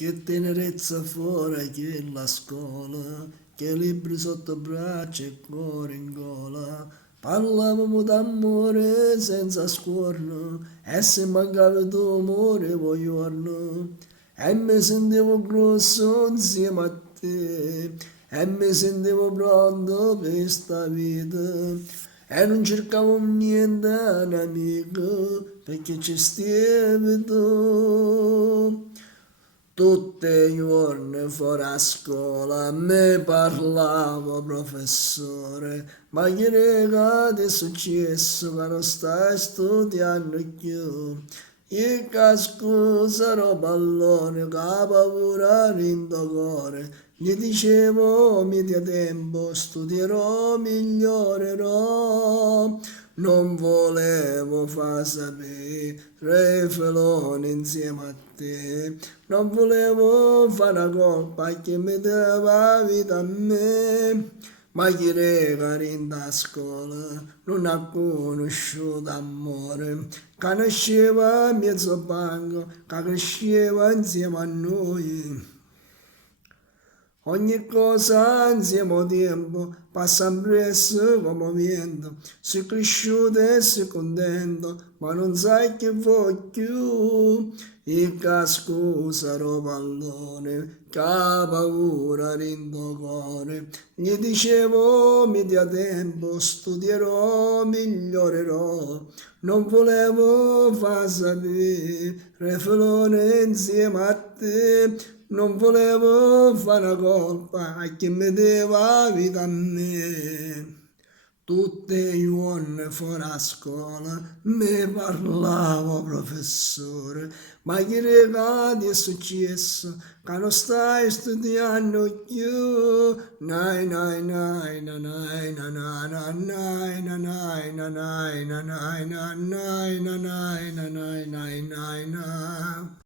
Che tenerezza fuori che la scuola, che libri sotto braccia e cuore in gola. Parlavamo d'amore senza scorno, e se mancava d'amore poi giorno. E mi sentivo grosso insieme a te, e mi sentivo pronto per sta vita. E non cercavo niente, un amico, perché ci stavi tu. Tutti i giorni fuori a scuola mi parlava professore, ma che rega è successo che non stai studiando più? Io che scusa ero pallone, che ha paura in cuore, gli dicevo mi dia tempo, studierò, migliorerò. Non volevo far sapere felone insieme a te, non volevo fare una colpa che mi dava vita a me. Ma chi rega a scuola non ha conosciuto amore, che nasceva a mezzo banco, che cresceva insieme a noi. Ogni cosa insieme al tempo passa presso come vento, si cresciuto e si contento, ma non sai che voglio. E che scusa ero pallone, che paura rindo cuore. Gli dicevo mi dia tempo, studierò, migliorerò. Non volevo far sapere, reflone insieme a te, non volevo fare una colpa a chi mi dava vita a me. Tutti i giorni fuori a scuola mi parlava professore, ma che regati è successo che non stai studiando più? Nai nai nai na nai na na na nai na nai na nai na nai na nai na nai na nai na nai na